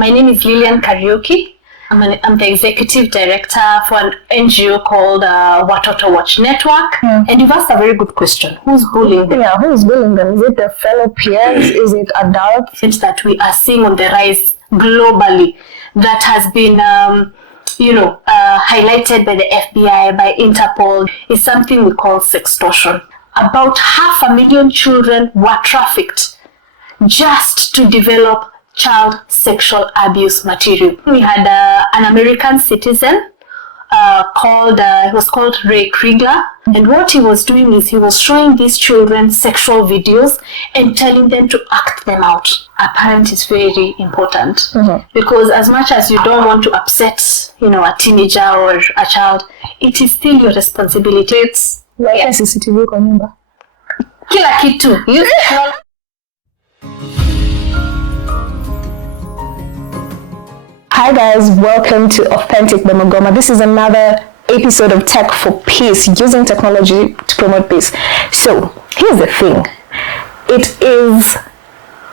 My name is Lilian Kariuki. I'm the executive director for an NGO called Watoto Watch Network. And you've asked a very good question. Who's bullying them? Yeah, who's bullying them? Is it their fellow peers? Is it adults? It's that we are seeing on the rise globally that has been, highlighted by the FBI, by Interpol, is something we call sextortion. About 500,000 children were trafficked just to develop child sexual abuse material. We had an American citizen he was called Ray Kriegler, and what he was doing is he was showing these children sexual videos and telling them to act them out. A parent is very important because as much as you don't want to upset, a teenager or a child, it is still your responsibility. It's CCTV kwa nyumba. Kila kitu. Hi guys, welcome to Authentic Bemogoma. This is another episode of Tek4Peace, using technology to promote peace. So here's the thing.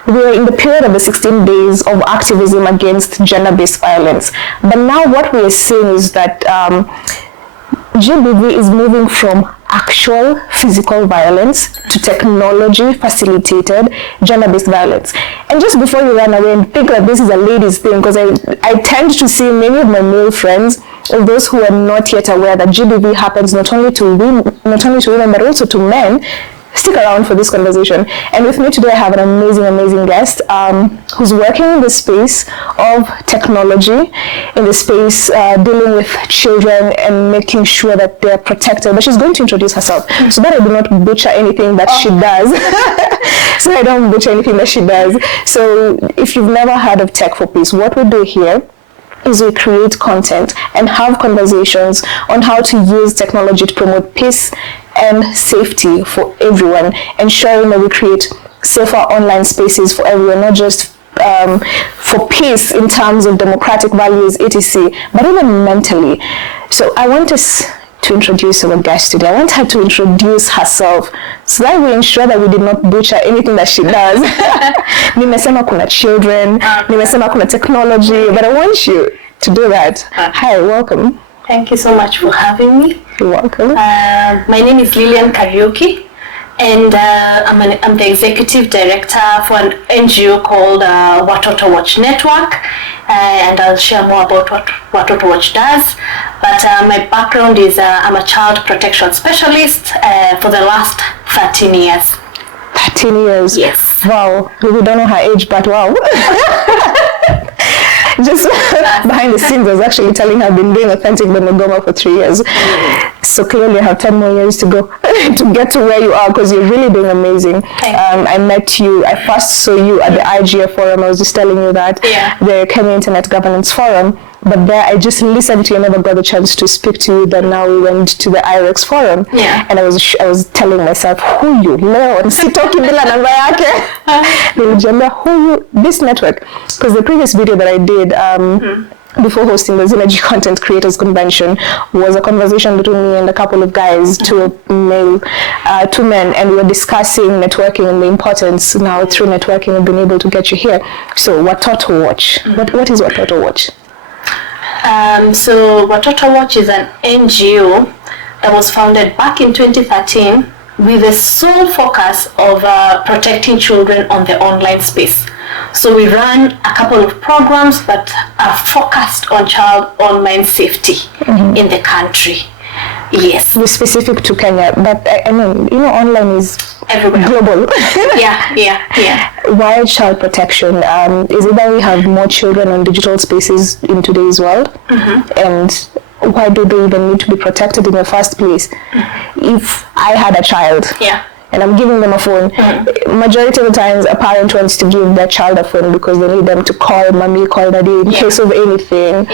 We're in the period of the 16 days of activism against gender-based violence. But now what we are seeing is that GBV is moving from actual physical violence to technology-facilitated gender-based violence. And just before you run away and think that this is a ladies' thing, because I tend to see many of my male friends, or those who are not yet aware that GBV happens not only to women, but also to men. Stick around for this conversation. And with me today, I have an amazing guest who's working in the space of technology, in the space dealing with children and making sure that they're protected. But she's going to introduce herself so that I do not butcher anything that she does. So if you've never heard of Tek4Peace, what we do here is we create content and have conversations on how to use technology to promote peace and safety for everyone, ensuring that we create safer online spaces for everyone, not just for peace in terms of democratic values, etc., but even mentally. So I want us to introduce our guest today. I want her to introduce herself so that we ensure that we did not butcher anything that she does. Nimesema kuna children, nimesema kuna technology, but I want you to do that. Hi, welcome. Thank you so much for having me. You're welcome. My name is Lilian Kariuki, and I'm the executive director for an NGO called Watoto Watch Network, and I'll share more about what Watoto Watch does. But my background is I'm a child protection specialist for the last 13 years. 13 years? Yes. Wow. We don't know her age, but wow. Just behind the scenes, I was actually telling her I've been doing Authentic Bemogoma for 3 years. So clearly I have 10 more years to go to get to where you are, because you're really doing amazing. I met you, I first saw you at the IGF forum. I was just telling you that, the Kenya Internet Governance Forum. But there I just listened to you, I never got the chance to speak to you. Then now we went to the IREX forum, and I was telling myself, who you? Leo, sitoki bila namba yake. Nilijambia, who you? This network. Because the previous video that I did before hosting the Synergy Content Creators Convention was a conversation between me and a couple of guys, two men, and we were discussing networking and the importance now through networking of being able to get you here. So Watoto Watch. What is Watoto Watch? So Watoto Watch is an NGO that was founded back in 2013 with the sole focus of protecting children on the online space. So we run a couple of programs that are focused on child online safety in the country. Yes. We're specific to Kenya, but I mean, online is everywhere. Global. Yeah. Why child protection? Is it that we have more children on digital spaces in today's world? And why do they even need to be protected in the first place? If I had a child, and I'm giving them a phone, majority of the times a parent wants to give their child a phone because they need them to call mommy, call daddy in case of anything.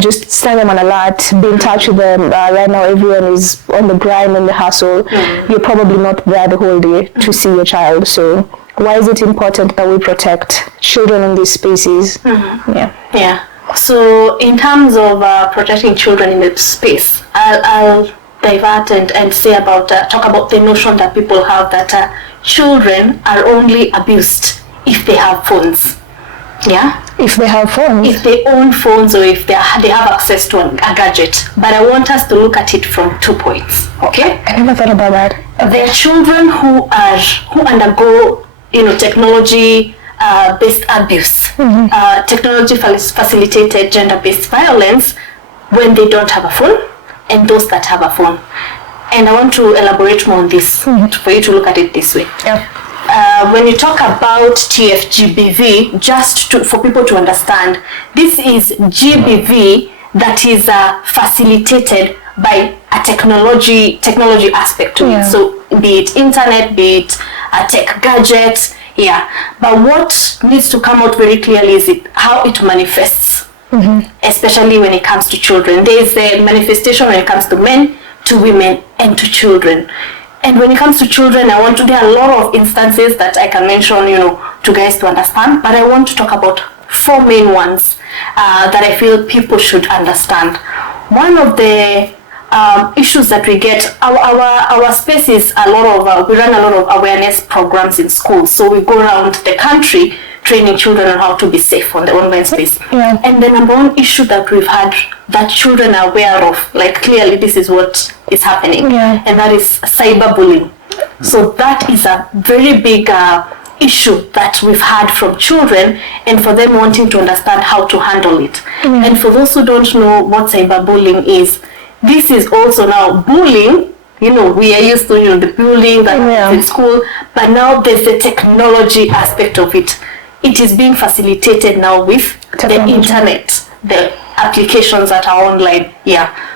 Just send them an alert, be in touch with them. Right now everyone is on the grind and the hustle. You're probably not there the whole day to see your child. So why is it important that we protect children in these spaces? So in terms of protecting children in the space, I'll divert and say about talk about the notion that people have that children are only abused if they have phones. Yeah. If they have phones. If they own phones or if they have access to a gadget. But I want us to look at it from 2 points. Okay? I never thought about that. There are children who undergo, technology based abuse, technology facilitated gender-based violence when they don't have a phone, and those that have a phone. And I want to elaborate more on this for you to look at it this way. Yeah. When you talk about TFGBV, for people to understand, this is GBV that is facilitated by a technology aspect to it. So be it internet, be it a tech gadget, But what needs to come out very clearly is how it manifests, especially when it comes to children. There is a manifestation when it comes to men, to women, and to children. And when it comes to children, there are a lot of instances that I can mention, to guys to understand, but I want to talk about 4 main ones that I feel people should understand. One of the issues that we get, our space is we run a lot of awareness programs in schools. So we go around the country training children on how to be safe on the online space. Yeah. And the number one issue that we've had that children are aware of, like clearly this is what is happening, and that is cyberbullying. So that is a very big issue that we've had from children, and for them wanting to understand how to handle it. And for those who don't know what cyberbullying is, this is also now bullying. We are used to the bullying that happens in school, but now there's the technology aspect of it. It is being facilitated now with the internet, the applications that are online.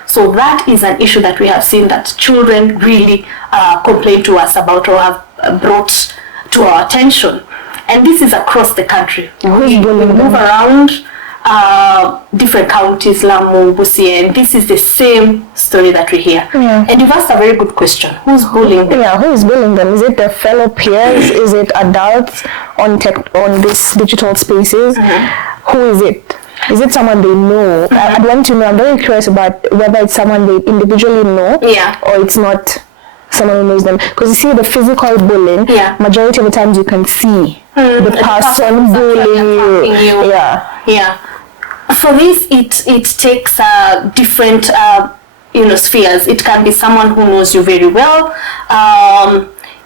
So that is an issue that we have seen that children really complain to us about or have brought to our attention. And this is across the country. We move around different counties, Lamu, Busia, and this is the same story that we hear. And you've asked a very good question. Who's bullying them? Who is bullying them? Is it their fellow peers? Is it adults on these digital spaces? Who is it? Is it someone they know? I'd want to know. I'm very curious about whether it's someone they individually know or it's not someone who knows them. Because you see, the physical bullying, majority of the times you can see the person bullying you. For this, it takes different spheres. It can be someone who knows you very well.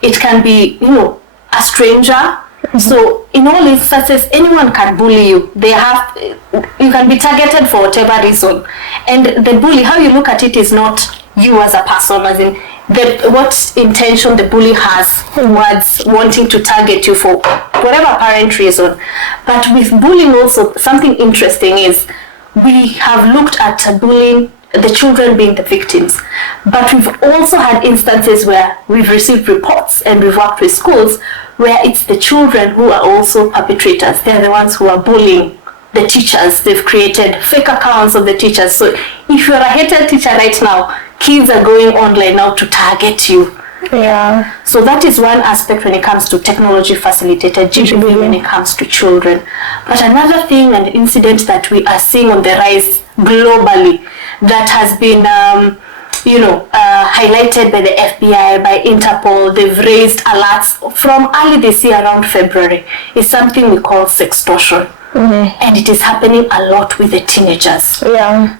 It can be a stranger. So in all instances, anyone can bully you. You can be targeted for whatever reason. And the bully, how you look at it is not you as a person, as in what intention the bully has towards wanting to target you for whatever apparent reason. But with bullying also, something interesting is we have looked at bullying, the children being the victims. But we've also had instances where we've received reports and we've worked with schools where it's the children who are also perpetrators. They're the ones who are bullying the teachers. They've created fake accounts of the teachers. So if you're a hated teacher right now, kids are going online now to target you. So that is one aspect when it comes to technology facilitated GBV when it comes to children. But another thing, an incident that we are seeing on the rise globally that has been highlighted by the FBI, by Interpol, they've raised alerts from early this year around February, is something we call sextortion. And it is happening a lot with the teenagers.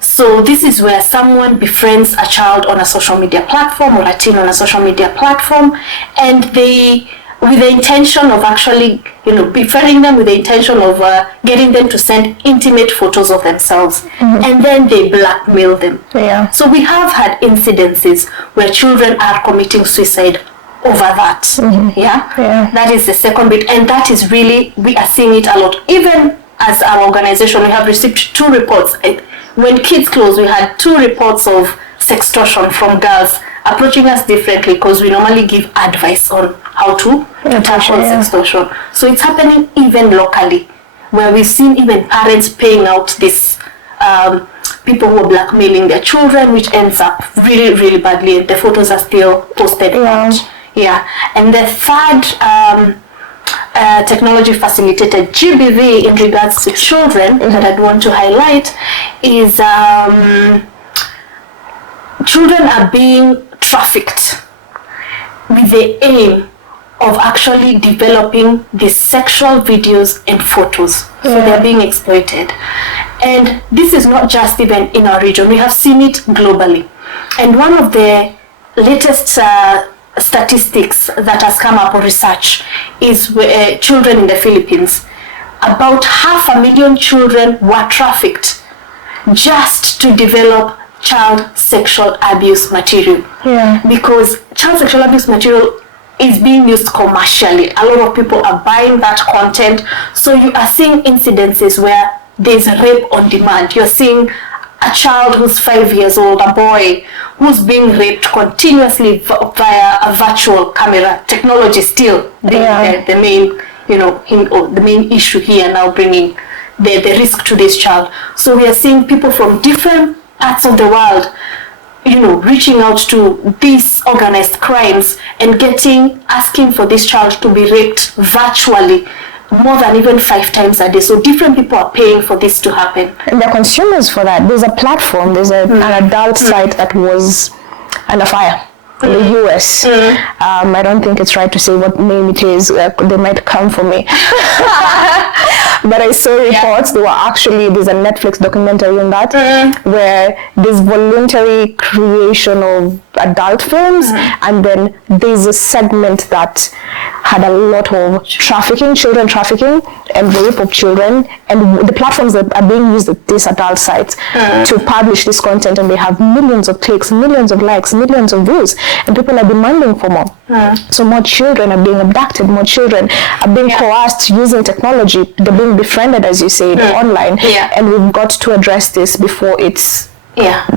So this is where someone befriends a child on a social media platform or a teen on a social media platform, and they, with the intention of actually, befriending them with the intention of getting them to send intimate photos of themselves, and then they blackmail them. So we have had incidences where children are committing suicide over that. That is the second bit, and that is really, we are seeing it a lot. Even as our organization, we have received 2 reports. When kids close, we had 2 reports of sextortion from girls approaching us differently, because we normally give advice on how to tackle sextortion. So it's happening even locally, where we've seen even parents paying out this people who are blackmailing their children, which ends up really, really badly, and the photos are still posted out. And the third technology facilitated GBV in regards to children that I'd want to highlight is children are being trafficked with the aim of actually developing these sexual videos and photos. So they're being exploited. And this is not just even in our region. We have seen it globally. And one of the latest statistics that has come up, or research, is children in the Philippines. About 500,000 children were trafficked just to develop child sexual abuse material. Because child sexual abuse material is being used commercially. A lot of people are buying that content. So you are seeing incidences where there's rape on demand. You're seeing a child who's 5 years old, a boy, who's being raped continuously via a virtual camera. Technology still the main, the main issue here now, bringing the risk to this child. So we are seeing people from different parts of the world, reaching out to these organized crimes and asking for this child to be raped virtually more than even 5 times a day. So different people are paying for this to happen. And they're consumers for that. There's a platform, there's an adult site that was under fire in the US. I don't think it's right to say what name it is. They might come for me. But I saw reports, there's a Netflix documentary on that, where there's voluntary creation of adult films, and then there's a segment that had a lot of children trafficking and rape of children, and the platforms that are being used at these adult sites to publish this content, and they have millions of clicks, millions of likes, millions of views, and people are demanding for more. So more children are being abducted, more children are being coerced using technology, they're being befriended, as you said, online, and we've got to address this before it's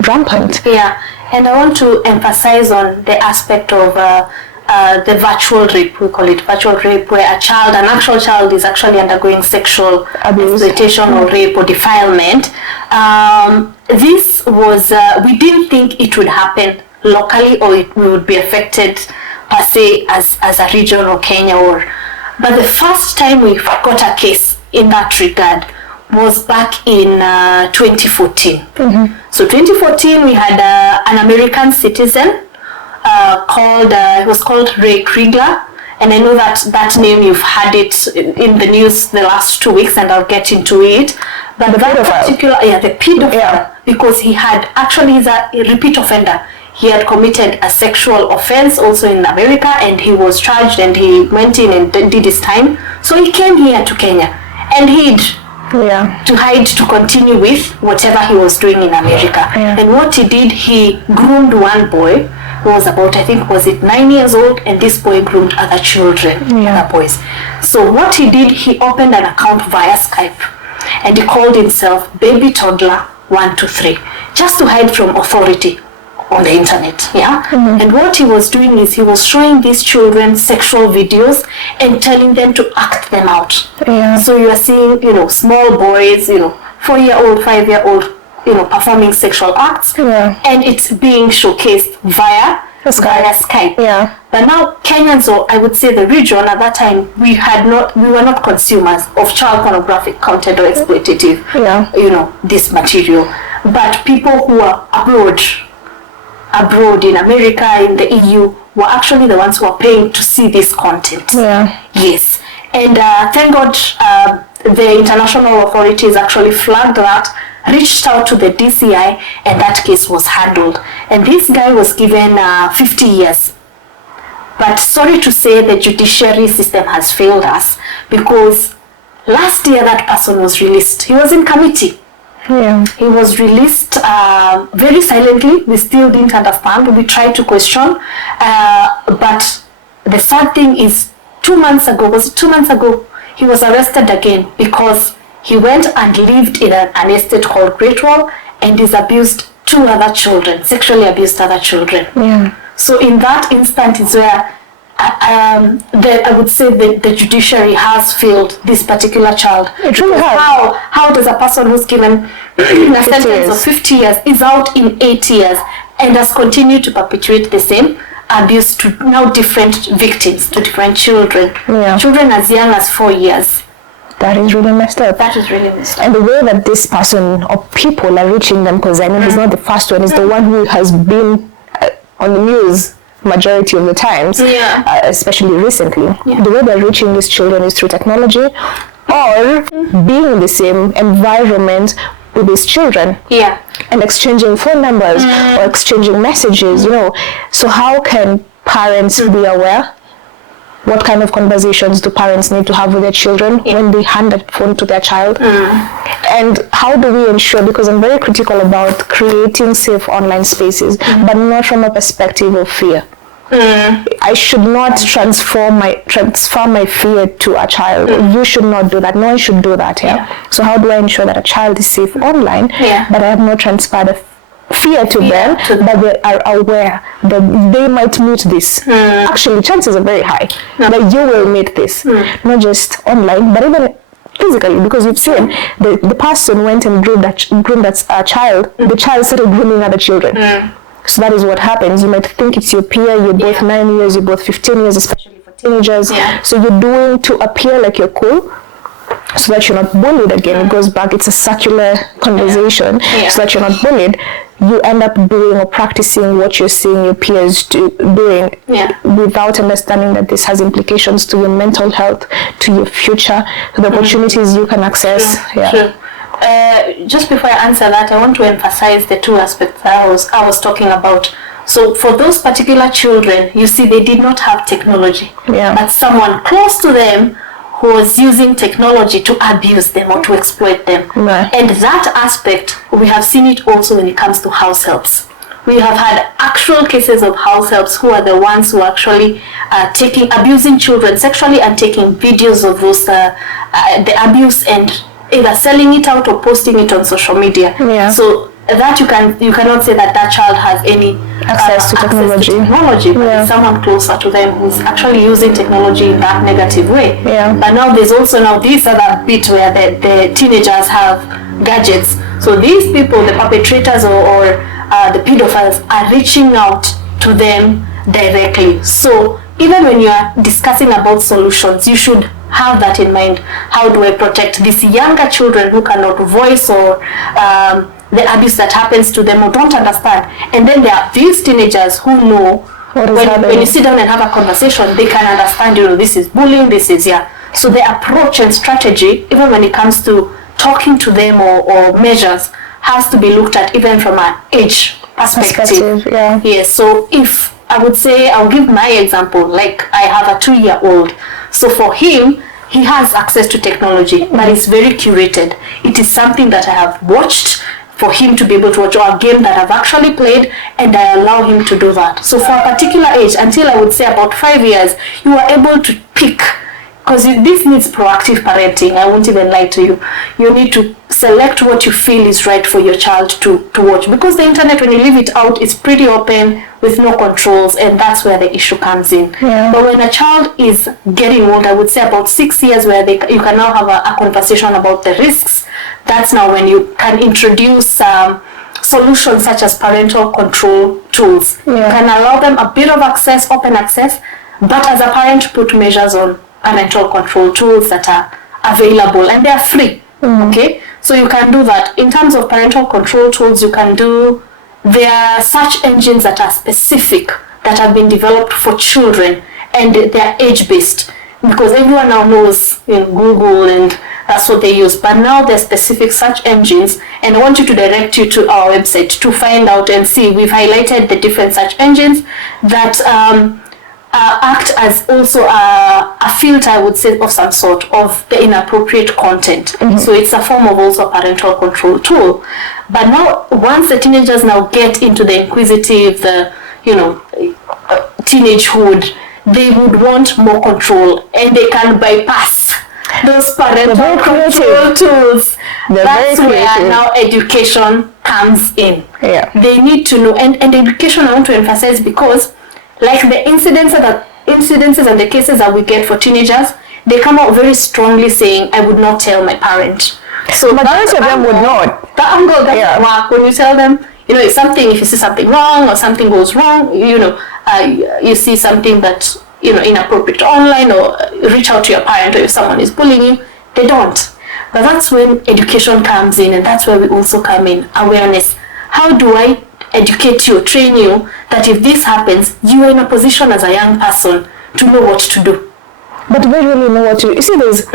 rampant. And I want to emphasize on the aspect of the virtual rape, we call it virtual rape, where an actual child is actually undergoing sexual exploitation or rape or defilement. This was, we didn't think it would happen locally, or we would be affected per se as a region or Kenya, but the first time we got a case in that regard was back in 2014. So 2014 we had an American citizen it was called Ray Kriegler, and I know that name, you've had it in the news the last 2 weeks, and I'll get into it. But the pedophile, because he's a repeat offender. He had committed a sexual offense also in America, and he was charged, and he went in and did his time. So he came here to Kenya and hid to hide, to continue with whatever he was doing in America. And what he did, he groomed one boy who was about, 9 years old, and this boy groomed other children, other boys. So what he did, he opened an account via Skype, and he called himself Baby Toddler 123, just to hide from authority on the internet. And what he was doing is he was showing these children sexual videos and telling them to act them out. So you are seeing, small boys, 4-year-old, 5-year-old, performing sexual acts, and it's being showcased via Skype. But now Kenyans, or I would say the region at that time, we were not consumers of child pornographic content or exploitative, this material. But people who are abroad in America, in the EU, were actually the ones who are paying to see this content. Yes. And thank God the international authorities actually flagged that, reached out to the DCI, and that case was handled. And this guy was given 50 years. But sorry to say, the judiciary system has failed us, because last year that person was released. He was in committee. He was released very silently. We still didn't understand. We tried to question. But the sad thing is, 2 months ago, he was arrested again, because he went and lived in an estate called Great Wall, and he's abused 2 other children, sexually abused other children. So in that instant is where I would say the judiciary has failed this particular child. It really has. How does a person who's given a sentence of 50 years is out in 8 years and has continued to perpetuate the same abuse to now different victims, to different children? Children as young as 4 years. That is really messed up. That is really messed up. And the way that this person or people are reaching them, because I know he's not the first one, he's the one who has been on the news majority of the times, especially recently, the way they're reaching these children is through technology or being in the same environment with these children and exchanging phone numbers or exchanging messages, So how can parents be aware? What kind of conversations do parents need to have with their children when they hand a phone to their child? And how do we ensure, because I'm very critical about creating safe online spaces, but not from a perspective of fear. I should not transfer my fear to a child. You should not do that. No one should do that here. So how do I ensure that a child is safe online, but I have not transferred a fear to them, but they are aware that they might meet this. Actually, chances are very high that you will meet this, not just online, but even physically, because you've seen the person went and groomed that child. The child started grooming other children. So that is what happens. You might think it's your peer, you're both 9 years, you're both 15 years, especially for teenagers. So you're doing to appear like you're cool, so that you're not bullied again. It goes back, it's a circular conversation, so that you're not bullied. You end up doing or practicing what you're seeing your peers doing without understanding that this has implications to your mental health, to your future, to the opportunities you can access. True. Just before I answer that, I want to emphasize the two aspects that I was talking about. So for those particular children, you see, they did not have technology, but someone close to them who was using technology to abuse them or to exploit them. And that aspect, we have seen it also when it comes to house helps. We have had actual cases of house helps who are the ones who actually abusing children sexually and taking videos of those the abuse and either selling it out or posting it on social media. So that you cannot say that child has any access to technology, but it's someone closer to them who's actually using technology in that negative way. But now there's also this other bit where the teenagers have gadgets. So these people, the perpetrators or the pedophiles, are reaching out to them directly. So even when you are discussing about solutions, you should have that in mind. How do I protect these younger children who cannot voice or the abuse that happens to them or don't understand? And then there are these teenagers who know when you sit down and have a conversation, they can understand, this is bullying, this is So the approach and strategy, even when it comes to talking to them or measures, has to be looked at even from an age perspective. Yes, so if I would say, I'll give my example, like I have a 2-year-old. So for him, he has access to technology, but it's very curated. It is something that I have watched for him to be able to watch, or a game that I've actually played, and I allow him to do that. So for a particular age, until I would say about 5 years, you are able to pick, because this needs proactive parenting. I won't even lie to you. You need to select what you feel is right for your child to watch, because the internet, when you leave it out, it's pretty open with no controls, and that's where the issue comes in. But when a child is getting old, I would say about 6 years, where you can now have a conversation about the risks, that's now when you can introduce solutions such as parental control tools. You can allow them a bit of access, open access, but as a parent, put measures on parental control tools that are available, and they are free. Okay, so you can do that. In terms of parental control tools, there are search engines that are specific, that have been developed for children, and they are age-based, because everyone now knows Google, and that's what they use. But now there's specific search engines, and I want you to direct you to our website to find out and see. We've highlighted the different search engines that act as also a filter, I would say, of some sort of the inappropriate content. So it's a form of also a parental control tool. But now, once the teenagers now get into the inquisitive, teenagehood, they would want more control, and they can bypass those parental control tools. That's where now education comes in. They need to know, and education I want to emphasize, because like the incidences and the cases that we get for teenagers, they come out very strongly saying, I would not tell my parent. So majority of them would not. That angle doesn't work. When you tell them, it's something, if you see something wrong or something goes wrong, you see something that's inappropriate online, or reach out to your parent, or if someone is bullying you, they don't. But that's when education comes in, and that's where we also come in, awareness. How do I educate you, train you, that if this happens, you are in a position as a young person to know what to do. But we really know what to do. You see, there's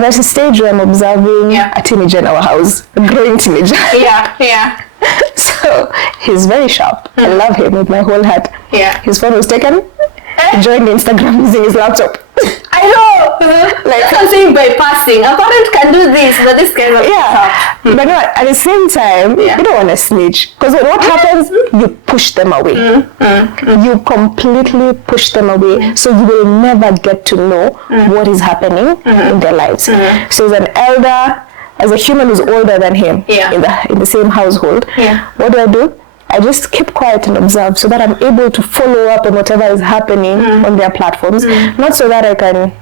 there's a stage where I'm observing a teenager in our house, a growing teenager. So he's very sharp. I love him with my whole heart. His phone was taken. He joined Instagram using his laptop. I know. Like something bypassing. A parent can do this, but this kind of stuff. But no, at the same time, you don't want to snitch. Because what happens, you push them away. You completely push them away. So you will never get to know what is happening in their lives. So as an elder, as a human who's older than him in the same household, what do? I just keep quiet and observe so that I'm able to follow up on whatever is happening on their platforms. Not so that I can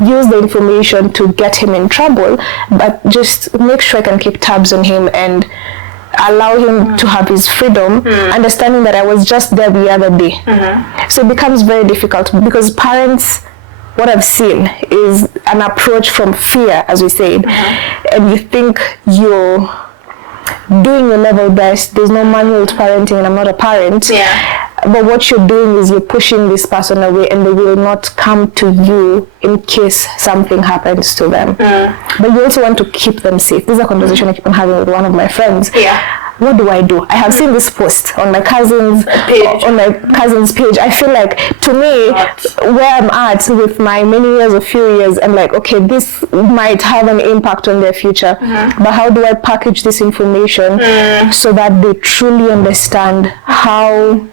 use the information to get him in trouble, but just make sure I can keep tabs on him and allow him to have his freedom, understanding that I was just there the other day. So it becomes very difficult because parents, what I've seen is an approach from fear, as we said, and you think you're doing your level best. There's no manual to parenting, and I'm not a parent. But what you're doing is you're pushing this person away, and they will not come to you in case something happens to them. But you also want to keep them safe. This is a conversation I keep on having with one of my friends. What do? I have seen this post on my cousin's page. I feel like, to me, where I'm at with my many years or few years, I'm like, okay, this might have an impact on their future, but how do I package this information so that they truly understand how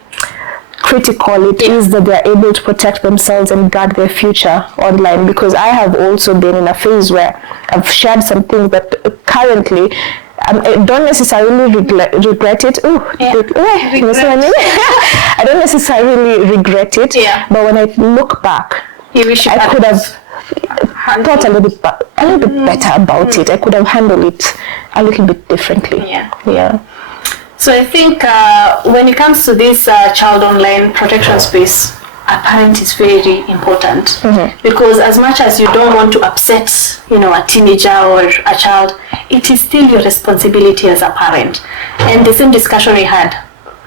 critical it is that they're able to protect themselves and guard their future online? Because I have also been in a phase where I've shared some things that currently I don't necessarily regret it. You know what I mean? I don't necessarily regret it, but when I look back, I could have thought a little bit better about it. I could have handled it a little bit differently. So I think when it comes to this child online protection space, a parent is very important, because as much as you don't want to upset, a teenager or a child, it is still your responsibility as a parent. And the same discussion we had,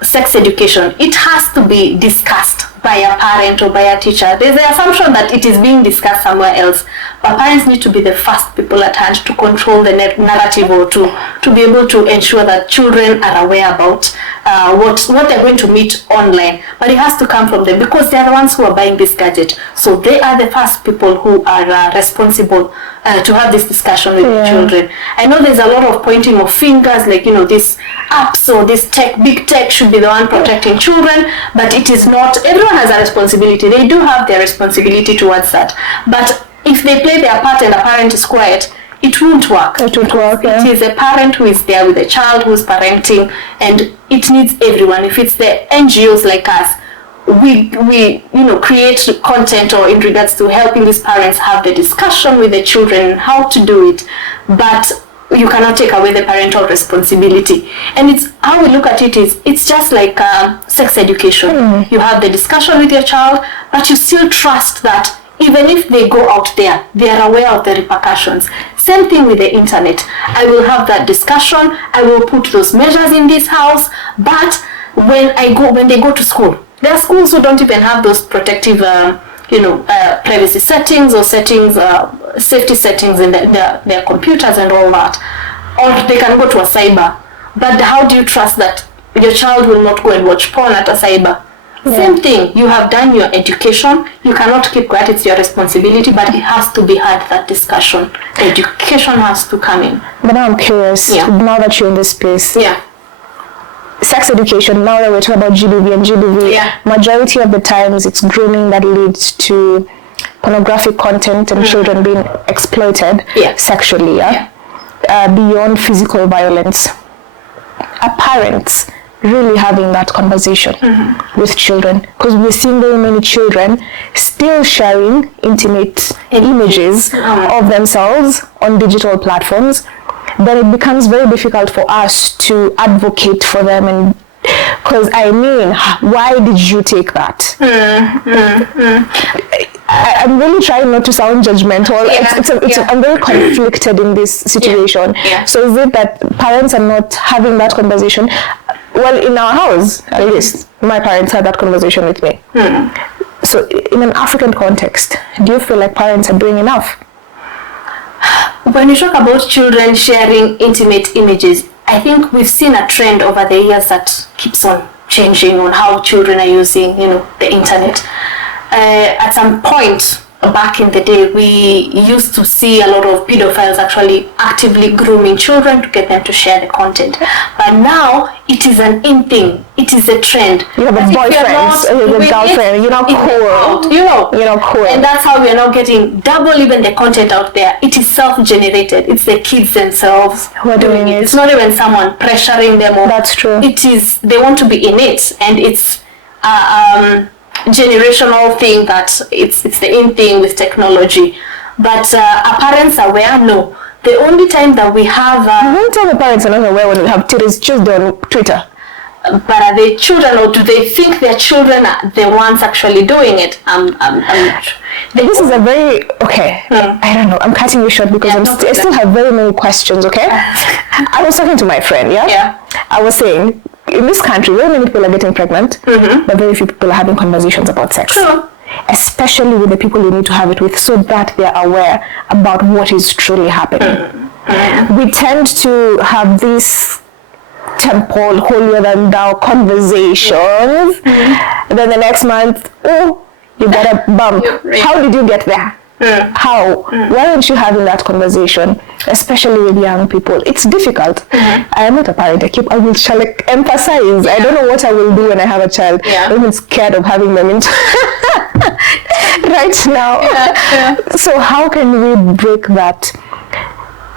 sex education, it has to be discussed by a parent or by a teacher. There's the assumption that it is being discussed somewhere else, but parents need to be the first people at hand to control the narrative, or to be able to ensure that children are aware about what they're going to meet online. But it has to come from them, because they're the ones who are buying this gadget. So they are the first people who are responsible to have this discussion with the children. I know there's a lot of pointing of fingers, like, this apps or this big tech should be the one protecting children, but it is not. Everyone has a responsibility. They do have their responsibility towards that. But if they play their part and a parent is quiet, it won't work. It won't work. It is a parent who is there with the child who's parenting, and it needs everyone. If it's the NGOs like us, we create content or in regards to helping these parents have the discussion with the children how to do it, but you cannot take away the parental responsibility. And it's how we look at it is, it's just like sex education. You have the discussion with your child, but you still trust that even if they go out there, they are aware of the repercussions. Same thing with the internet. I will have that discussion, I will put those measures in this house, but when they go to school, there are schools who don't even have those protective privacy settings or safety settings in their computers and all that. Or they can go to a cyber. But how do you trust that your child will not go and watch porn at a cyber? Same thing, you have done your education, you cannot keep quiet, it's your responsibility, but it has to be had, that discussion. Education has to come in. But now I'm curious, now that you're in this space, sex education, now that we're talking about GBV and GBV, majority of the times it's grooming that leads to pornographic content and children being exploited sexually, beyond physical violence. Are parents really having that conversation with children? Because we're seeing very many children still sharing intimate images of themselves on digital platforms. Then it becomes very difficult for us to advocate for them, and because why did you take that? I'm really trying not to sound judgmental. I'm very conflicted in this situation. So is it that parents are not having that conversation? Well, in our house, at least, my parents had that conversation with me. So in an African context, do you feel like parents are doing enough? When you talk about children sharing intimate images, I think we've seen a trend over the years that keeps on changing on how children are using, the internet. At some point back in the day, we used to see a lot of pedophiles actually actively grooming children to get them to share the content. But now it is an in thing. It is a trend. You have a boyfriend, you have a girlfriend, cool. Cool. And that's how we are now getting double even the content out there. It is self-generated. It's the kids themselves who are doing it. It's not even someone pressuring them. That's true. It is, they want to be in it, and it's generational thing that it's the in thing with technology. But are parents aware? No. The only time that we have... Don't tell the parents are not aware when we have tutors just on Twitter. But are they children, or do they think their children are the ones actually doing it? I'm not sure. This is a very... Okay, I don't know. I'm cutting you short because I still have very many questions, okay? I was talking to my friend, Yeah. I was saying, in this country, very many people are getting pregnant, but very few people are having conversations about sex. True. Especially with the people you need to have it with, so that they are aware about what is truly happening. We tend to have these temple, holier than thou conversations. Then the next month, you got a bump. How did you get there? How? Why aren't you having that conversation, especially with young people? It's difficult. I am not a parent. I shall emphasize. I don't know what I will do when I have a child. I'm even scared of having them into right now. So how can we break that?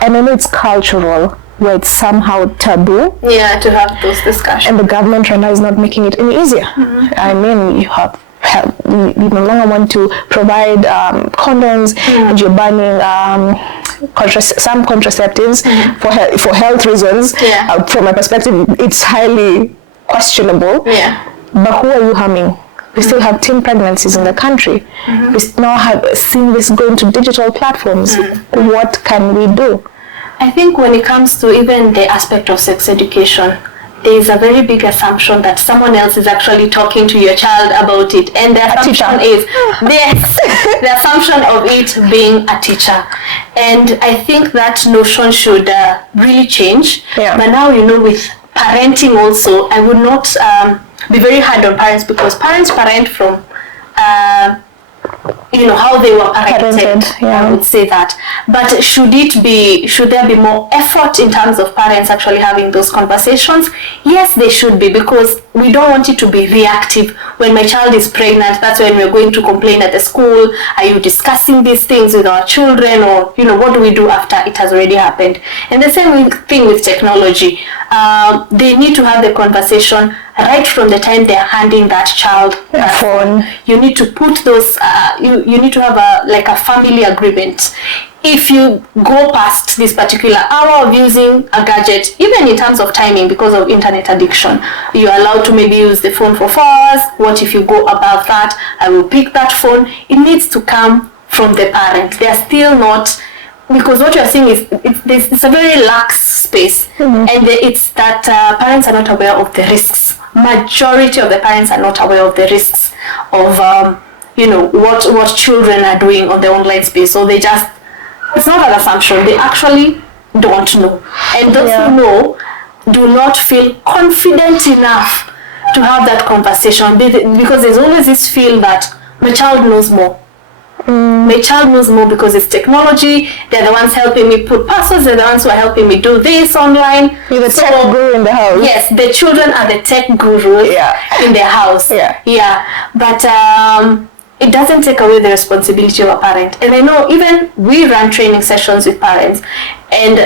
And I know it's cultural, where it's somehow taboo. To have those discussions. And the government right now is not making it any easier. I mean, you have you no longer want to provide condoms, and you're banning some contraceptives for health reasons. From my perspective, it's highly questionable. But who are you harming? We still have teen pregnancies in the country. We now have seen this going to digital platforms. What can we do? I think when it comes to even the aspect of sex education, there is a very big assumption that someone else is actually talking to your child about it, and the assumption is the assumption of it being a teacher. And I think that notion should really change. But now, with parenting also, I would not be very hard on parents, because parents parent from how they were parented. I would say that. But should there be more effort in terms of parents actually having those conversations? Yes, they should be, because we don't want it to be reactive. When my child is pregnant, that's when we're going to complain at the school. Are you discussing these things with our children? Or, what do we do after it has already happened? And the same thing with technology. They need to have the conversation right from the time they're handing that child a phone. You need to put those, you need to have a family agreement. If you go past this particular hour of using a gadget, even in terms of timing, because of internet addiction, you're allowed to maybe use the phone for 4 hours. What if you go above that? I will pick that phone. It needs to come from the parent. They are still not, because what you're seeing is it's a very lax space, and it's that parents are not aware of the risks. Majority of the parents are not aware of the risks of what children are doing on the online space. So they just, it's not an assumption, they actually don't know. And those who know do not feel confident enough to have that conversation, because there's always this feel that my child knows more. My child knows more because it's technology. They're the ones helping me put passwords. They're the ones who are helping me do this online. You're the tech guru in the house. Yes, the children are the tech gurus in their house. But it doesn't take away the responsibility of a parent. And I know even we run training sessions with parents, and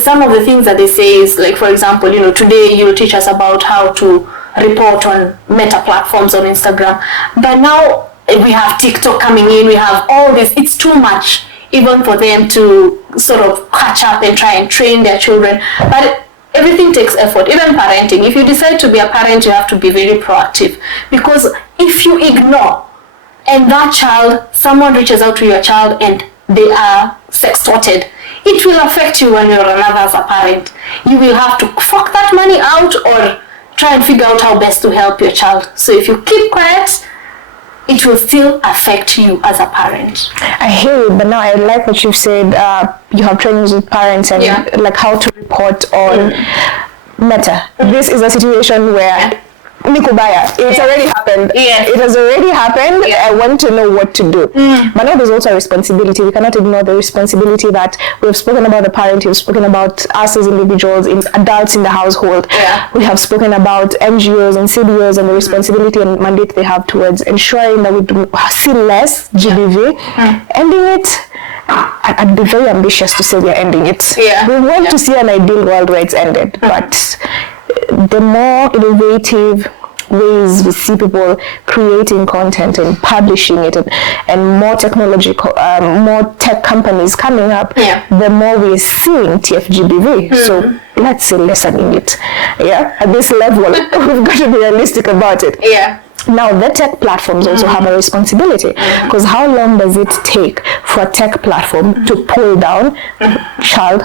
some of the things that they say is, like, for example, today you'll teach us about how to report on meta platforms on Instagram. But now we have TikTok coming in, we have all this. It's too much even for them to sort of catch up and try and train their children. But everything takes effort, even parenting. If you decide to be a parent, you have to be very proactive, because if you ignore and that child someone reaches out to your child and they are sextorted, it will affect you when you're another as a parent. You will have to fork that money out or try and figure out how best to help your child. So if you keep quiet, it will still affect you as a parent. I hear you, but now I like what you've said. You have trainings with parents and like how to report on Meta. This is a situation where Nikubaya, it's already happened. It has already happened. I want to know what to do. But now there's also a responsibility. We cannot ignore the responsibility that we've spoken about the parent, we've spoken about us as individuals, adults in the household. We have spoken about NGOs and CBOs and the responsibility and mandate they have towards ensuring that we do see less GBV, ending it. I'd be very ambitious to say we're ending it. We want to see an ideal world where it's ended, but the more innovative ways we see people creating content and publishing it, and more technological, more tech companies coming up, the more we're seeing TFGBV. So let's say lessening it. At this level, we've got to be realistic about it. Now, the tech platforms also have a responsibility, because how long does it take for a tech platform to pull down child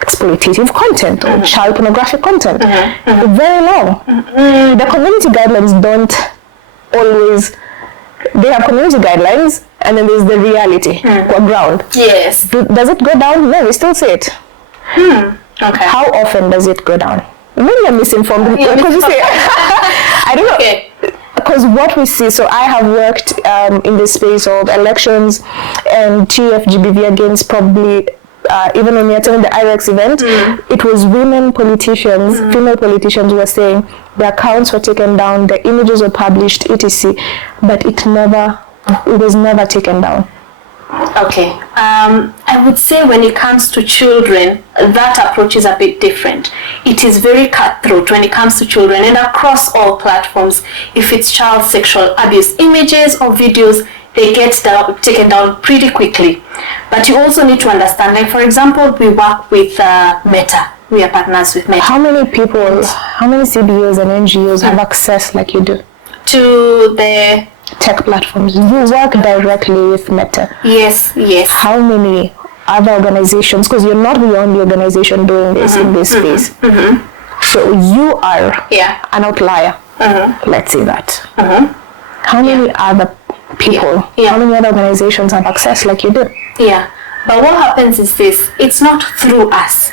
exploitative content or child pornographic content? Very long. The community guidelines don't always, they have community guidelines and then there's the reality or ground. Does it go down? No, we still see it. How often does it go down? Maybe I'm misinformed because you say, I don't know. Because what we see, so I have worked in the space of elections and TFGBV against probably even when we attended the IREX event, it was women politicians, female politicians were saying the accounts were taken down, the images were published, etc. But it was never taken down. I would say when it comes to children, that approach is a bit different. It is very cutthroat when it comes to children, and across all platforms. If it's child sexual abuse images or videos, they get taken down pretty quickly. But you also need to understand, like for example, we work with Meta. We are partners with Meta. How many people, how many CBOs and NGOs have access like you do to the tech platforms? You work directly with Meta. Yes. How many other organizations, because you're not the only organization doing this in this space. So you are an outlier. Let's say that. How many other people, how many other organizations have access like you do? But what happens is this, it's not through us.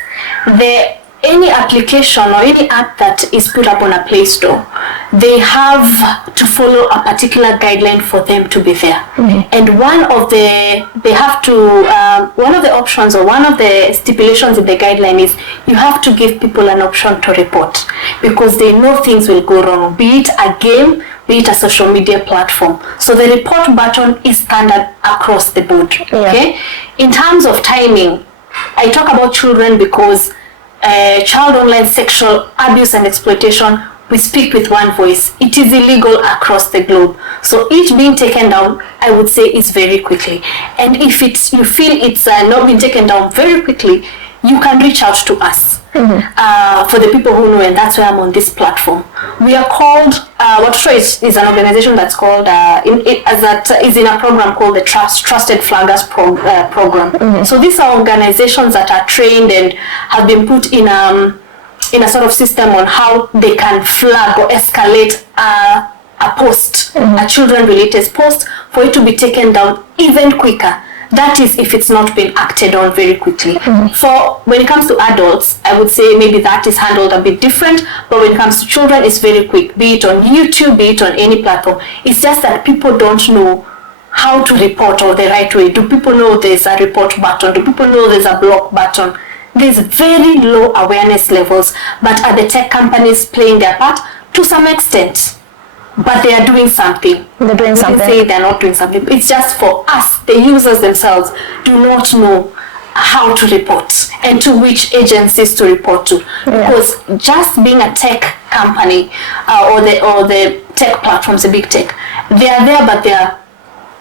Any application or any app that is put up on a Play Store, they have to follow a particular guideline for them to be there. And one of the options or one of the stipulations in the guideline is you have to give people an option to report, because they know things will go wrong, be it a game, be it a social media platform. So the report button is standard across the board. In terms of timing, I talk about children because child online sexual abuse and exploitation, we speak with one voice. It is illegal across the globe. So each being taken down, I would say, is very quickly. And if you feel it's not being taken down very quickly, you can reach out to us. For the people who know, and that's why I'm on this platform. We are called, is an organization that's called, is in a program called the Trusted Flaggers program. So these are organizations that are trained and have been put in a sort of system on how they can flag or escalate a post, a children-related post, for it to be taken down even quicker. That is if it's not been acted on very quickly. For when it comes to adults, I would say maybe that is handled a bit different, but when it comes to children, it's very quick, be it on YouTube, be it on any platform. It's just that people don't know how to report or the right way. Do people know there's a report button? Do people know there's a block button? There's very low awareness levels, but are the tech companies playing their part? To some extent. But they are doing something. They're doing something. Say they're not doing something. It's just for us, the users themselves, do not know how to report and to which agencies to report to. Because just being a tech company or the tech platforms, the big tech, they are there, but they are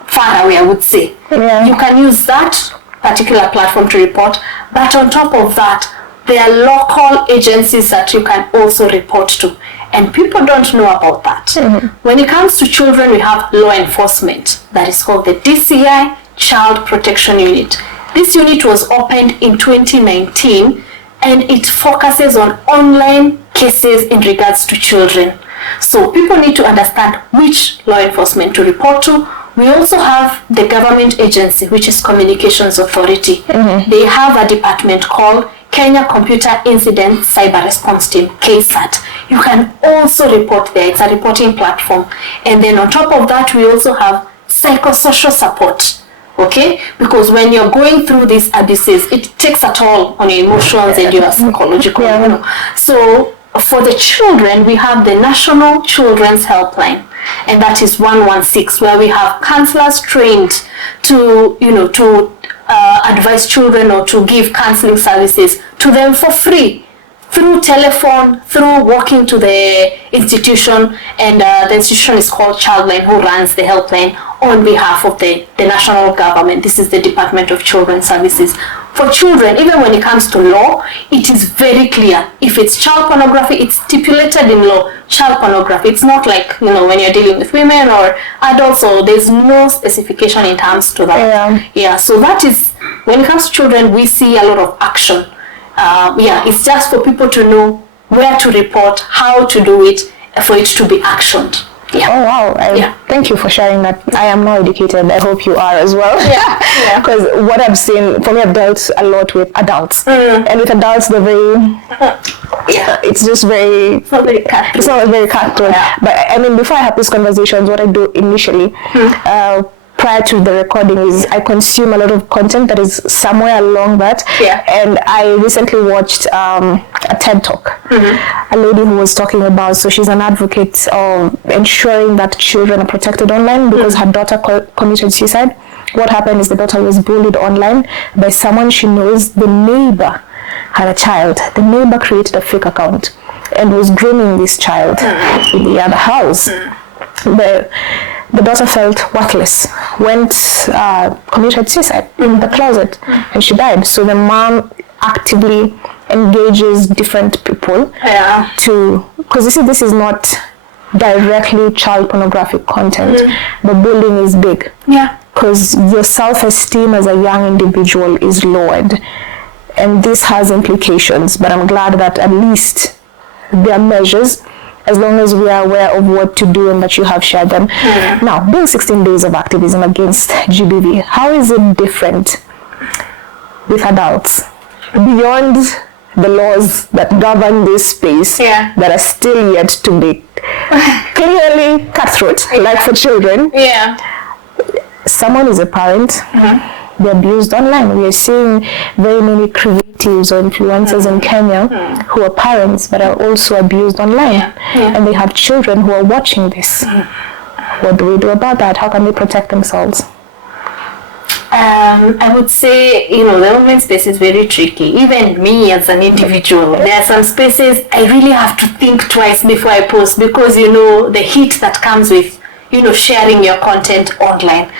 far away, I would say. You can use that particular platform to report, but on top of that, there are local agencies that you can also report to. and people don't know about that. When it comes to children, we have law enforcement that is called the DCI Child Protection Unit. This unit was opened in 2019 and it focuses on online cases in regards to children. So people need to understand which law enforcement to report to. We also have the government agency, which is Communications Authority. They have a department called Kenya Computer Incident Cyber Response Team, KSAT. You can also report there. It's a reporting platform. And then on top of that, we also have psychosocial support. Okay, because when you're going through these abuses, it takes a toll on your emotions and your psychological, you know. So for the children, we have the National Children's Helpline, and that is 116, where we have counselors trained to, you know, to advise children or to give counseling services to them for free, through telephone, through walking to the institution, and the institution is called Childline, who runs the helpline on behalf of the national government. This is the Department of Children's Services. For children, even when it comes to law, it is very clear. If it's child pornography, it's stipulated in law, child pornography. It's not like, you know, when you're dealing with women or adults, so there's no specification in terms to that. Yeah, so that is, when it comes to children, we see a lot of action. It's just for people to know where to report, how to do it, for it to be actioned. Yeah. Oh wow! Thank you for sharing that. I am not educated. I hope you are as well. Because what I've seen, for me, I've dealt a lot with adults, and with adults, they're very. It's just very. It's not very cutthroat. It's not very cutthroat. But I mean, before I have these conversations, what I do initially. Prior to the recording is I consume a lot of content that is somewhere along that. And I recently watched a TED Talk. A lady who was talking about, so she's an advocate of ensuring that children are protected online because her daughter committed suicide. What happened is the daughter was bullied online by someone she knows. The neighbor had a child. The neighbor created a fake account and was grooming this child in the other house. The daughter felt worthless, committed suicide in the closet, and she died. So the mom actively engages different people to, because this is not directly child pornographic content, but bullying is big. Because your self-esteem as a young individual is lowered, and this has implications. But I'm glad that at least there are measures, as long as we are aware of what to do and that you have shared them. Now, doing 16 days of activism against GBV, how is it different with adults? Beyond the laws that govern this space that are still yet to be clearly cutthroat, like for children. Someone is a parent, they're abused online. We are seeing very many creatives or influencers in Kenya who are parents but are also abused online. And they have children who are watching this. What do we do about that? How can they protect themselves? I would say, you know, the online space is very tricky. Even me as an individual, there are some spaces I really have to think twice before I post, because, you know, the heat that comes with, you know, sharing your content online.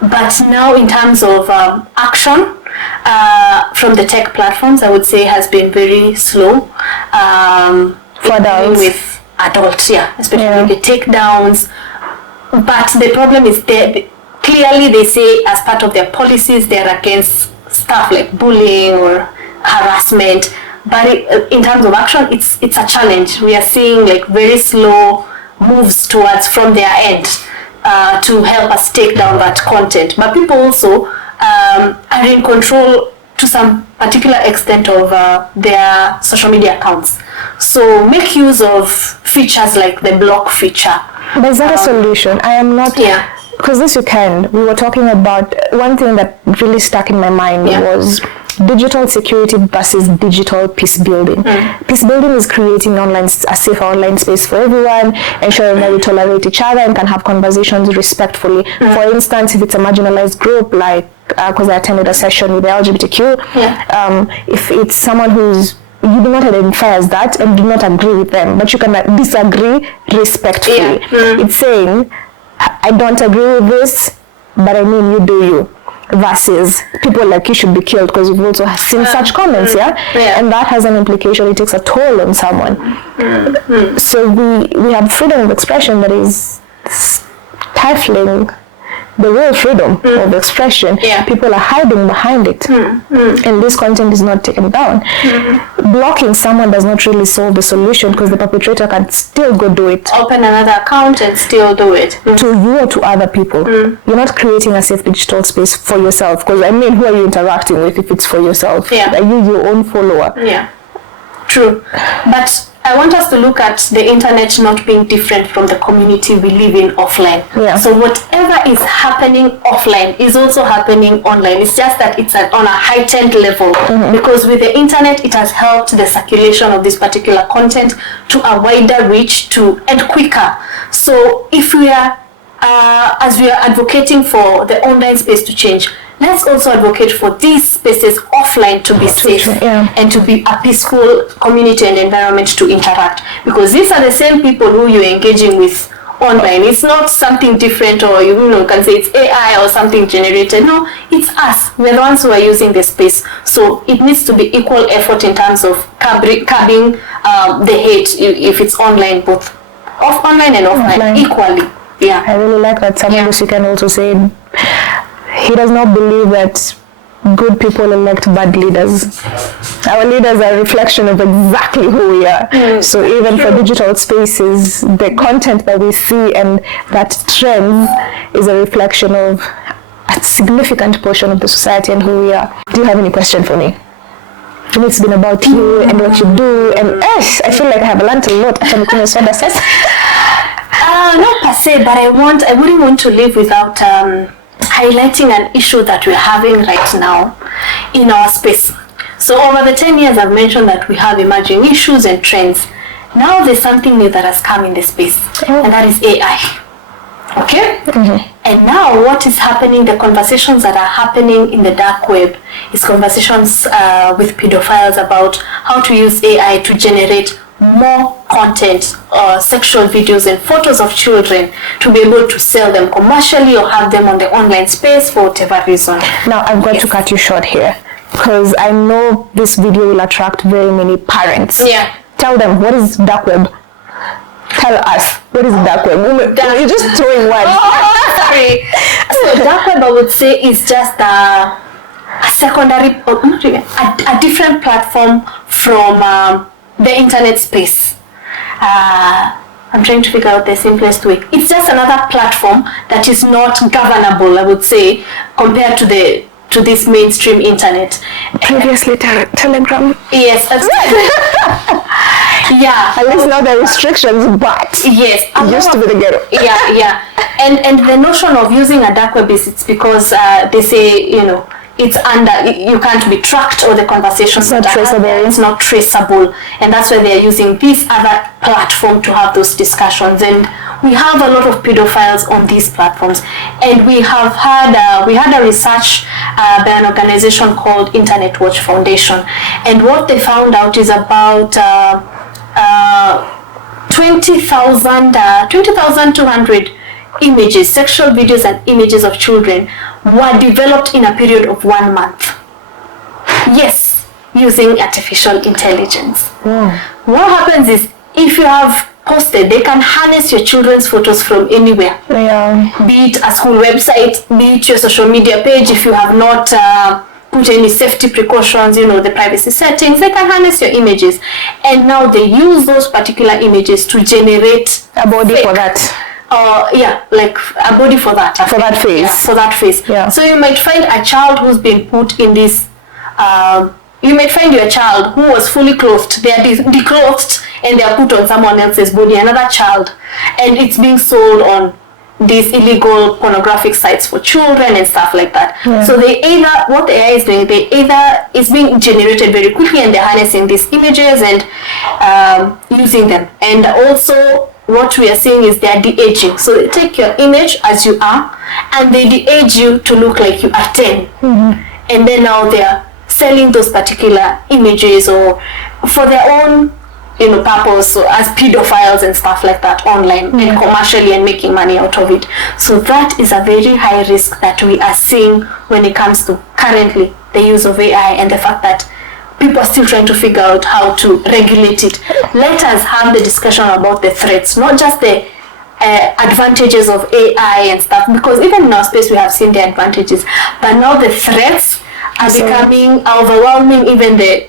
But now in terms of action from the tech platforms, I would say has been very slow. For adults. With adults, especially the takedowns. But the problem is clearly they say as part of their policies they're against stuff like bullying or harassment. But in terms of action, it's a challenge. We are seeing like very slow moves towards from their end to help us take down that content. But people also are in control to some particular extent of their social media accounts. So make use of features like the block feature. But is that a solution? I am not... Because this weekend, we were talking about one thing that really stuck in my mind was digital security versus digital peace building. Peace building is creating a safer online space for everyone, ensuring that we tolerate each other and can have conversations respectfully. For instance, if it's a marginalized group, like because I attended a session with the LGBTQ, if it's someone who's you do not identify as that and do not agree with them, but you can disagree respectfully. It's saying, I don't agree with this, but I mean you do you. versus people like you should be killed because you've also seen such comments, and that has an implication. It takes a toll on someone. So we have freedom of expression that is stifling the real freedom of expression. People are hiding behind it, and this content is not taken down. Blocking someone does not really solve the solution because the perpetrator can still go do it. Open another account and still do it. To you or to other people. You're not creating a safe digital space for yourself, because I mean, who are you interacting with if it's for yourself? Are you your own follower? True. But I want us to look at the internet not being different from the community we live in offline. So whatever is happening offline is also happening online. It's just that it's on a heightened level, because with the internet it has helped the circulation of this particular content to a wider reach and quicker. So if we are, as we are advocating for the online space to change, let's also advocate for these spaces offline to be safe and to be a peaceful community and environment to interact, because these are the same people who you're engaging with online. It's not something different, or you can say it's AI or something generated. No, it's us. We're the ones who are using the space. So it needs to be equal effort in terms of curbing the hate if it's online, both online and offline equally. I really like that. Someone else you can also say, he does not believe that good people elect bad leaders. Our leaders are a reflection of exactly who we are. So even for digital spaces, the content that we see and that trend is a reflection of a significant portion of the society and who we are. Do you have any question for me? And it's been about you and what you do, and I feel like I have learned a lot after making this soda says. Not per se, but I wouldn't want to live without highlighting an issue that we're having right now in our space. So over the 10 years I've mentioned that we have emerging issues and trends. Now there's something new that has come in the space, and that is AI. Okay? And now what is happening, the conversations that are happening in the dark web is conversations with pedophiles about how to use AI to generate more content, sexual videos and photos of children, to be able to sell them commercially or have them on the online space for whatever reason. Now I'm going to cut you short here, because I know this video will attract very many parents. Tell them, what is dark web? Tell us, what is dark web? You're just throwing words. Sorry. So dark web, I would say, is just a secondary, or not even, a different platform from the internet space. I'm trying to figure out the simplest way. It's just another platform that is not governable, I would say, compared to this mainstream internet. Previously Telegram. Yes. At least now there are restrictions, but yes, it used to be the ghetto. And the notion of using a dark web is, it's because they say, it's you can't be tracked, or the conversations it's not traceable. It's not traceable, and that's why they're using this other platform to have those discussions. And we have a lot of pedophiles on these platforms, and we have had a research by an organization called Internet Watch Foundation, and what they found out is about 20,200 images, sexual videos and images of children were developed in a period of 1 month. Yes, using artificial intelligence. What happens is, if you have posted, they can harness your children's photos from anywhere. Be it a school website, be it your social media page. If you have not put any safety precautions, the privacy settings, they can harness your images. And now they use those particular images to generate a body for that. Like a body for that. For that face. For that face. So you might find a child who's been put in this, you might find your child who was fully clothed, they are declothed, and they are put on someone else's body, another child, and it's being sold on these illegal pornographic sites for children and stuff like that. So what the AI is doing, it's being generated very quickly, and they're harnessing these images and using them. And also, what we are seeing is they are de-aging. So they take your image as you are, and they de-age you to look like you are 10. And then now they are selling those particular images, or for their own purpose, so as pedophiles and stuff like that online, and commercially, and making money out of it. So that is a very high risk that we are seeing when it comes to currently the use of AI and the fact that people are still trying to figure out how to regulate it. Let us have the discussion about the threats, not just the advantages of AI and stuff, because even in our space we have seen the advantages, but now the threats are becoming overwhelming, even the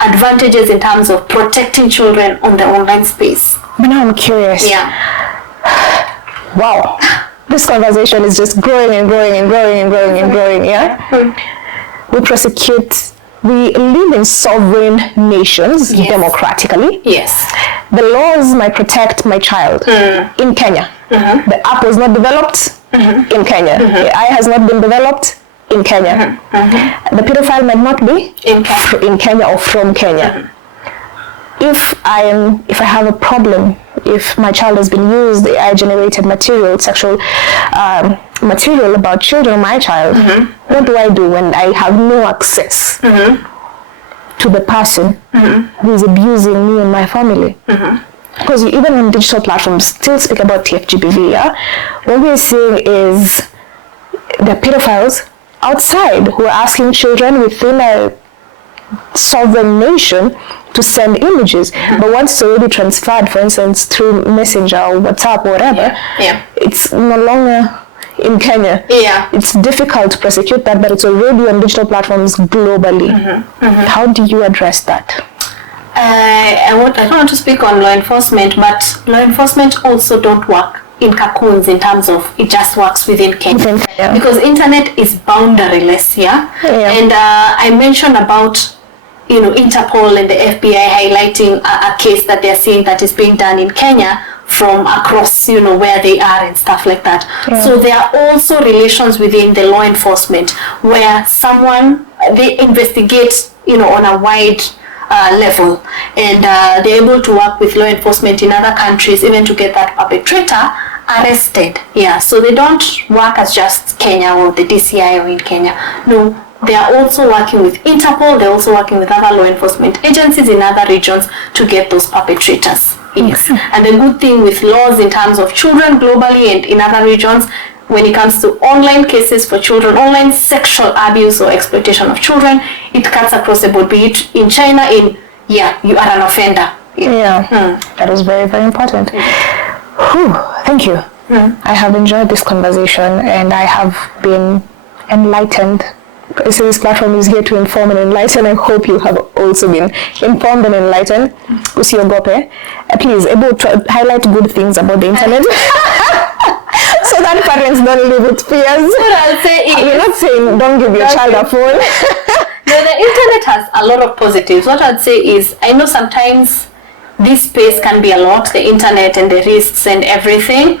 advantages in terms of protecting children on the online space. But now I'm curious. Yeah. Wow. This conversation is just growing and growing and growing and growing and growing, yeah? We live in sovereign nations, democratically. Yes. The laws might protect my child in Kenya. The app was not developed in Kenya. The AI has not been developed in Kenya. The pedophile might not be in Kenya or from Kenya. If I have a problem, if my child has been used AI-generated material, sexual material about children, my child, what do I do when I have no access to the person who is abusing me and my family? Because even on digital platforms still speak about TFGBV, yeah? What we're seeing is the pedophiles outside who are asking children within a sovereign nation to send images, but once it's already transferred, for instance, through Messenger or WhatsApp or whatever, it's no longer in Kenya. It's difficult to prosecute that, but it's already on digital platforms globally. How do you address that? I don't want to speak on law enforcement, but law enforcement also don't work in cocoons in terms of it just works within Kenya. Because internet is boundaryless, and I mentioned about Interpol and the FBI highlighting a case that they're seeing that is being done in Kenya from across, where they are and stuff like that. So there are also relations within the law enforcement where they investigate, on a wide level, and they're able to work with law enforcement in other countries even to get that perpetrator arrested. So they don't work as just Kenya or the DCI or in Kenya. No, they are also working with Interpol. They're also working with other law enforcement agencies in other regions to get those perpetrators. And the good thing with laws in terms of children globally and in other regions, when it comes to online cases for children, online sexual abuse or exploitation of children, it cuts across the board. Be it in China, you are an offender. That is very, very important. Thank you. I have enjoyed this conversation and I have been enlightened. So this platform is here to inform and enlighten. I hope you have also been informed and enlightened. Usiogope. Please, able to highlight good things about the internet. So that parents don't live with fears. What I'll say is, we're not saying don't give your child a phone. No, the internet has a lot of positives. What I'd say is, I know sometimes this space can be a lot, the internet and the risks and everything.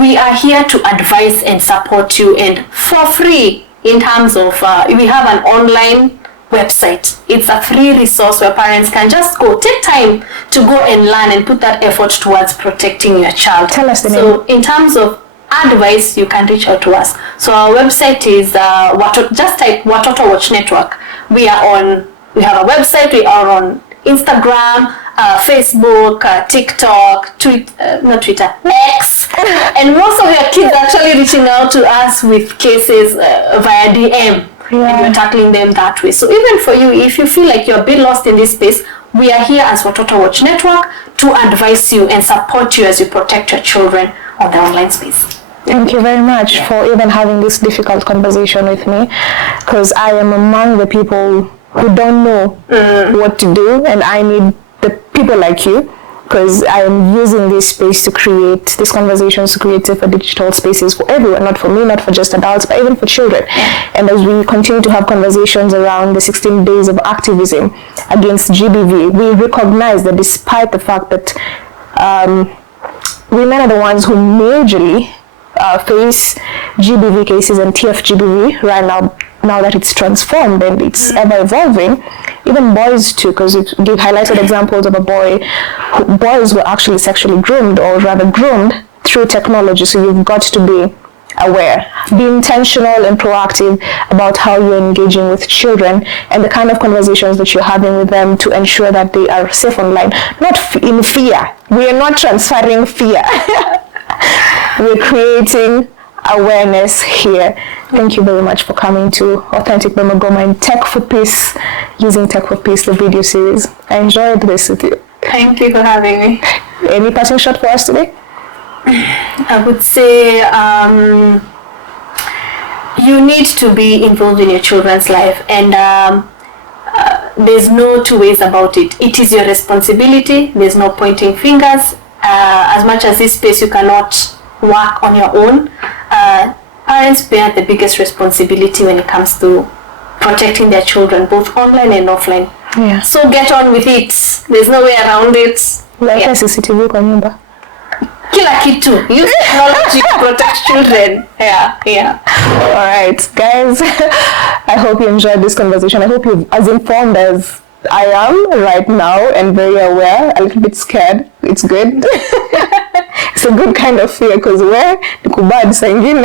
We are here to advise and support you, and for free, in terms of, we have an online website. It's a free resource where parents can just take time to go and learn and put that effort towards protecting your child. Tell us the name. So in terms of advice, you can reach out to us. So our website is, just type Watoto Watch Network. We have a website, we are on Instagram, Facebook, TikTok, X, and most of your kids are actually reaching out to us with cases via DM, and we're tackling them that way. So even for you, if you feel like you're a bit lost in this space, we are here as Watoto Watch Network to advise you and support you as you protect your children on the online space. Thank you very much for even having this difficult conversation with me, because I am among the people who don't know what to do, and I need the people like you, because I am using this space to create these conversations, to create safer digital spaces for everyone, not for me, not for just adults, but even for children. And as we continue to have conversations around the 16 days of activism against GBV, we recognize that despite the fact that women are the ones who majorly face GBV cases and TFGBV right now that it's transformed and it's ever evolving, even boys too, because it gave highlighted examples of boys were actually sexually groomed, or rather groomed through technology. So you've got to be aware, be intentional and proactive about how you're engaging with children and the kind of conversations that you're having with them to ensure that they are safe online, not in fear. We are not transferring fear. We're creating awareness here. Thank you very much for coming to Authentic Bemagoma and Tek4Peace, using Tek4Peace, the video series. I enjoyed this with you. Thank you for having me. Any parting shot for us today? I would say you need to be involved in your children's life, and there's no two ways about it. It is your responsibility. There's no pointing fingers. As much as this space you cannot work on your own, parents bear the biggest responsibility when it comes to protecting their children, both online and offline. Yeah. So get on with it. There's no way around it. Like CCTV kwa nyumba. Kila kitu. Use technology to protect children. Yeah. All right, guys. I hope you enjoyed this conversation. I hope you're as informed as I am right now and very aware, a little bit scared. It's good. It's a good kind of fear because we're kubad sangine.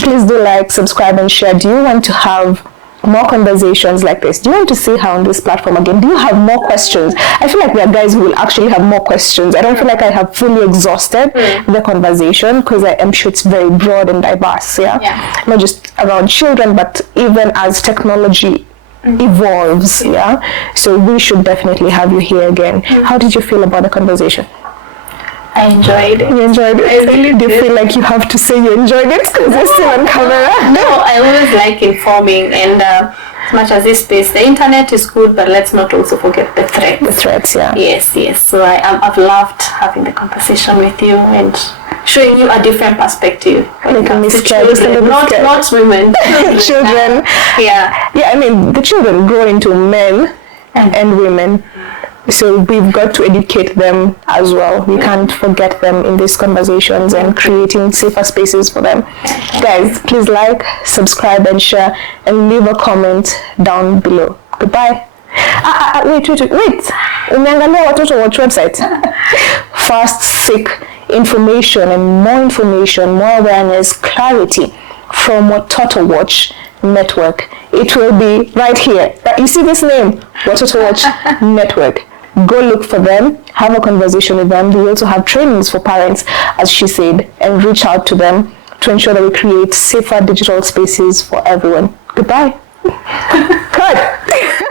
Please do like, subscribe and share. Do you want to have more conversations like this? Do you want to see her on this platform again? Do you have more questions? I feel like there are guys who will actually have more questions. I don't feel like I have fully exhausted the conversation because I am sure it's very broad and diverse. Yeah? Not just around children, but even as technology evolves. Yeah, so we should definitely have you here again. How did you feel about the conversation? I enjoyed it. You enjoyed it? I really do. You feel like you have to say you enjoyed it because you're still on camera? No, I always like informing, and as much as this space, the internet is good, but let's not also forget the threats. The threats, yeah. Yes. So I've loved having the conversation with you and showing you a different perspective. Making me scared. Not women. Children. Yeah. I mean, the children grow into men and women. So we've got to educate them as well. We can't forget them in these conversations and creating safer spaces for them. Guys, please like, subscribe and share and leave a comment down below. Goodbye. Wait. Umeangalia watoto watch website. Fast, seek information and more awareness, clarity from Watoto Watch Network. It will be right here. You see this name? Watoto Watch Network. Go look for them, have a conversation with them. They also have trainings for parents, as she said, and reach out to them to ensure that we create safer digital spaces for everyone. Goodbye. Cut.